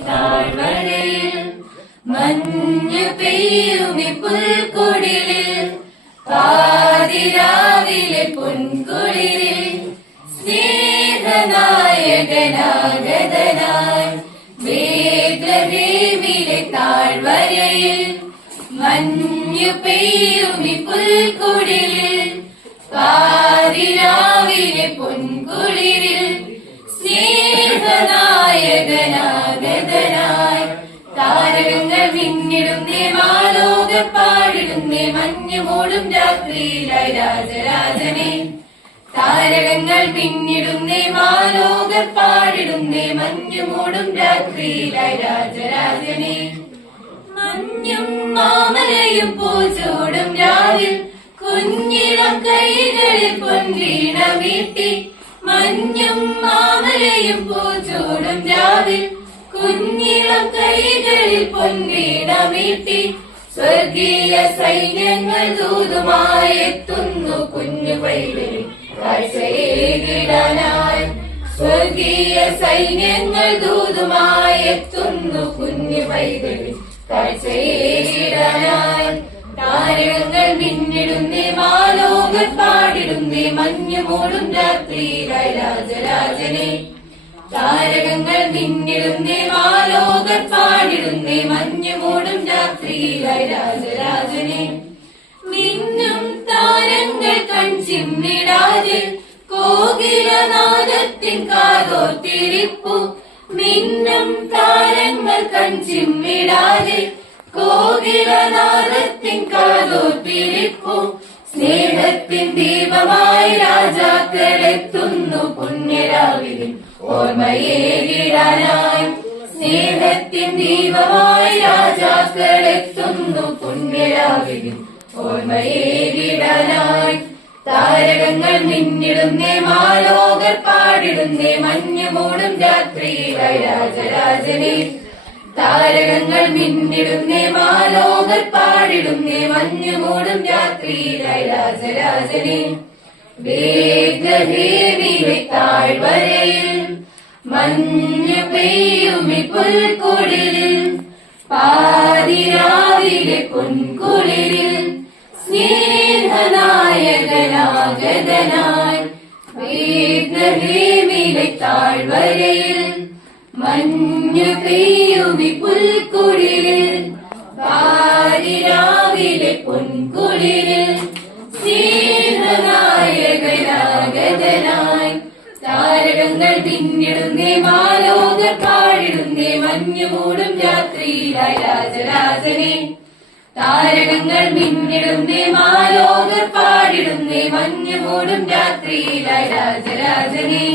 താഴ്വരയിൽ മഞ്ഞു പെയ്യുമി പുൽക്കൊടിലിൽ പാതിരാവിലെ പൊൻകുളിരിൽ സ്നേഹനായകനാഗതനായി മേഘഹേമിലെ താഴ്വരയിൽ മഞ്ഞു പെയ്യുമി പുൽക്കൊടിലിൽ പാതിരാവിലെ മിന്നിടുന്നേ മാലോക പാടിടുന്നേ മഞ്ഞു മൂടും രാത്രിയിലായി രാജരാജനെ. താരകങ്ങൾ പിന്നിടുന്നേ മാലോക പാടിടുന്നേ മഞ്ഞു മൂടും രാത്രിയിലായി രാജരാജനെ. മഞ്ഞും മാമലയും പൂച്ചോടും രാവിൽ കുഞ്ഞിളം കൈകളിൽ പൊൻവീണ വീട്ടി. മഞ്ഞും മാമലയും പൂച്ചോടും രാവിൽ കുഞ്ഞിളം കൈകളിൽ വീട്ടി സ്വർഗീയ സൈന്യങ്ങൾ ദൂതുമായെത്തുന്നു കുഞ്ഞു കാഴ്ചയേകിടാനായി സ്വർഗീയ സൈന്യങ്ങൾ ദൂതുമായെത്തുന്നു കുഞ്ഞു പൈതലിൽ കാഴ്ചയേകിടാനായി താരങ്ങൾ മിന്നിടുന്നേ താരകങ്ങൾ മിന്നിടുന്നേ മാലോകർ പാടിടുന്നേ മഞ്ഞു മൂടും രാത്രിയിലായി രാജരാജനെ. നിന്നും താരങ്ങൾ കൺചിമ്മിടാതെ കോകിലനാദത്തിൻ കാതോർത്തിരിപ്പു നിന്നും താരങ്ങൾ കൺചിമ്മിടാതെ കോകിലനാദത്തിൻ കാതോർത്തിരിപ്പു സ്നേഹത്തിൻ ദീപമായി രാജാക്കളെത്തുന്നു പുണ്യരാവിലും. ഓർമ്മയേകിടാനായി സ്നേഹത്തിൻ ദീപമായി രാജാക്കളെത്തുന്നു പുണ്യരാവിലും. ഓർമ്മയേകിടാനായി താരകങ്ങൾ മിന്നിടുന്നേ മാലോകർ പാടിടുന്നേ മഞ്ഞു മൂടും രാത്രിയിൽ രാജരാജനെ താരകങ്ങൾ മിന്നിടുന്നേ മാലോകർ പാടിടുന്നേ മഞ്ഞു മൂടും രാത്രിയിൽ രാജരാജനെ വേഗഹേമിലെ താഴ്വരയിൽ മഞ്ഞു പെയ്യുമി പുൽക്കുളിരിൽ പാതിരാവിലെ പൊൻകുളിരിൽ സ്നേഹനായകനാഗതനായി വേഗഹേമിലെ താഴ്വരയിൽ മഞ്ഞു പെയ്യുമി പുൽക്കുളിരിൽ പാതിരാവിലെ പൊൻകുളിരിൽ സ്നേഹനായകനാഗതനായി താരകങ്ങൾ പിന്നിടുന്നേ മാലോകർ പാടിടുന്നേ മഞ്ഞുമൂടും രാത്രിയിലായി രാജരാജനെ. താരകങ്ങൾ മിന്നിടുന്നേ മാലോകർ പാടിടുന്നേ മഞ്ഞുമൂടും രാത്രിയിലായി രാജരാജനെ.